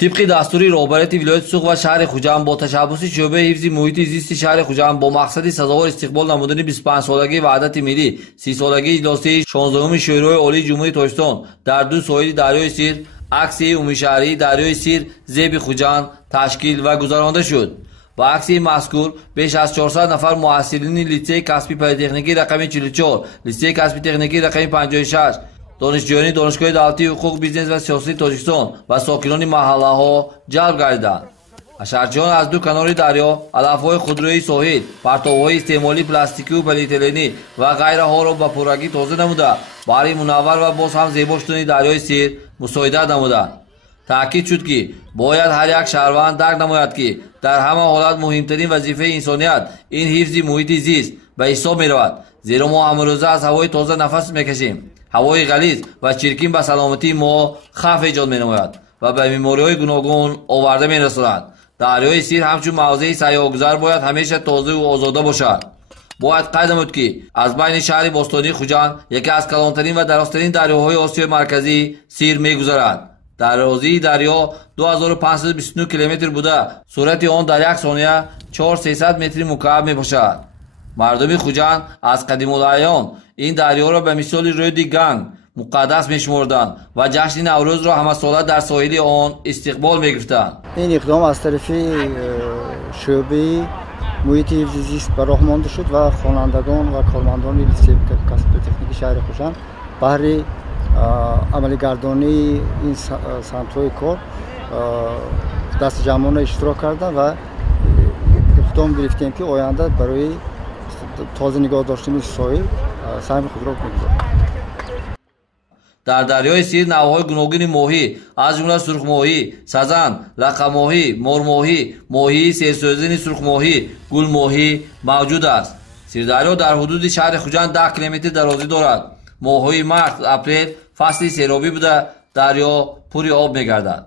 طبق دستور رهبریت ولایت سوق و شهر خوجند با تشبث شعبه حفظ محیط زیست شهر خوجند با مقصد سزاوار استقبال نمودن 25 سالگی وحدت ملی 30 سالگی اجلاسی 16 شورای عالی جمهوری تاجیکستان در دو ساحل دریای سیر عکسی عمومی شهری دریای سیر ذیب خوجند تشکیل و گذرانده شد. با عکسی مذکور بیش از 400 نفر محصلین لیسه کسبی پلیتکنیکی رقم 44 لیسه کسبی تکنیکی رقم 56 دانشجویان دانشگاه دولتی حقوق بیزنس و سیاسی تاجیکستان و ساکنان محله ها جلب گردیدند. حشرچیان از دو کنار دریا علفهای خودروی ساحل پرتابهای استعمالی پلاستیکی و پلیتلنی و غیرها را به پررنگی تازه نموده برای منور و باز هم زیبا شدن دریای سیر مساعدت نمودند. تاکید شد که باید هر یک شهروند درک نماید که در همه حالت مهمترین وظیفه انسانیت این حفظ محیط زیست به حساب می رود، زیرا ما امروزه از هوای تازه نفس میکشیم. هوای غلیظ و چرکین به سلامتی ما خطر ایجاد می نماید و به بیماری‌های گوناگون آورده می رساند. دریای سیر همچون موضع سیاح‌گذر باید همیشه تازه و آزاده باشد. باید قید نمود که از بین شهر باستانی خوجند یکی از کلانترین و درازترین دریاهای آسیای مرکزی سیر می‌گذرد. درازی دریا 2529 کیلومتر بوده، سرعت آن در یک ثانیه 4300 متر مکعب میباشد. مردم خوجند از قدیم الایام این دریا را به مثال رود گنگ مقدس میشمردند و جشن نوروز را همه ساله در ساحل آن استقبال میگرفتند. این اقدام از طرف شعبه محیط حفظ زیست به راه مانده شد و خوانندگان و کارمندان لیسه کسب تکنیکی شهر خوجند بهره عملگردانی این سنت‌های کار دست جمعانه اشتراک کردند و اقدام گرفتیم که آینده برای تازه نگاه داشتن ساحل سهم خود را می‌گذاریم. در دریای سیر نوع‌های گوناگون ماهی از جمله سرخ ماهی، سزن، لقه ماهی، مار ماهی، ماهی سیرسوزن سرخ ماهی، گل ماهی موجود است. سیردریا در حدود شهر خوجند 10 کیلومتر درازی دارد. ماه‌های مارس اپریل فصل سیرابی بوده دریا پر آب می‌گردد.